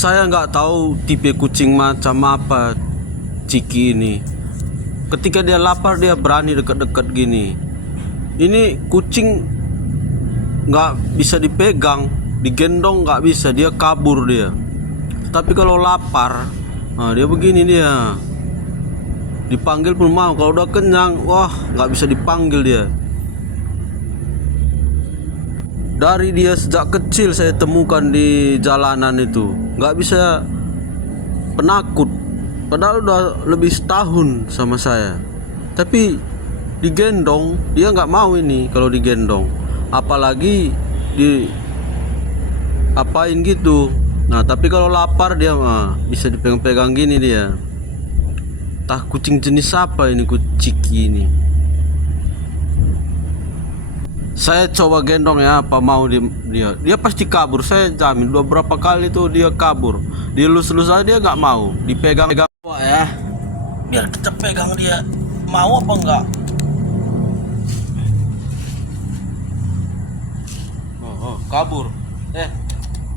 Saya nggak tahu tipe kucing macam apa Ciki ini. Ketika dia lapar dia berani dekat-dekat gini. Ini kucing nggak bisa dipegang, digendong nggak bisa, dia kabur dia. Tapi kalau lapar, nah dia begini dia. Dipanggil pun mau. Kalau udah kenyang, wah nggak bisa dipanggil dia. Dari dia sejak kecil saya temukan di jalanan itu, nggak bisa, penakut. Padahal udah lebih setahun sama saya, tapi digendong dia nggak mau ini kalau digendong, apalagi di apain gitu. Nah tapi kalau lapar dia mah bisa dipegang-pegang gini dia. Tah kucing jenis apa ini kucing ini? Saya coba gendong ya, apa mau dia pasti kabur. Saya jamin beberapa kali tuh dia kabur. Dilus-lus aja dia nggak mau dipegang-pegang. Wah ya, biar kita pegang dia, mau apa enggak? Oh, kabur.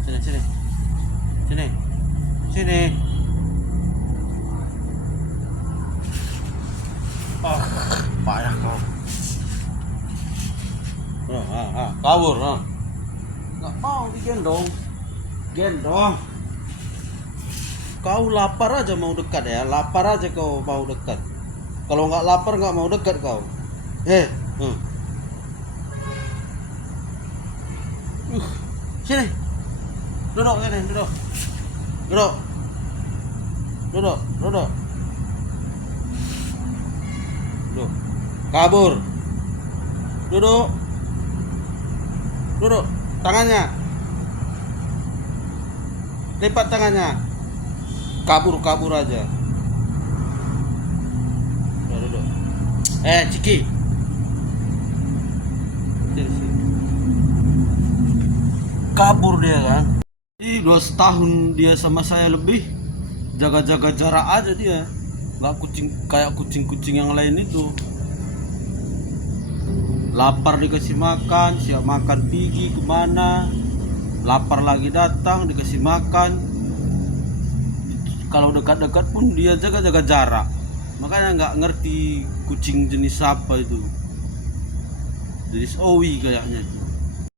Sini sini sini sini. Payah kau. Kabur. Nggak mau digendong. Gendong. Kau lapar aja mau dekat ya, lapar aja kau mau dekat. Kalau nggak lapar nggak mau dekat kau. Sini. Duduk sini, duduk. Duduk. Duduk, duduk. Duduk. Kabur. Duduk. Duduk. Tangannya. Lipat tangannya. Kabur aja. Duduk. Ciki. Kabur dia kan. Ih, 2 tahun dia sama saya lebih. Jaga-jaga jarak aja dia. Nggak kayak kucing-kucing yang lain itu. Lapar dikasih makan, siap makan pergi kemana. Lapar lagi datang dikasih makan. Kalau dekat-dekat pun dia jaga-jaga jarak. Makanya nggak ngerti kucing jenis apa itu. Jenis Owi kayaknya itu.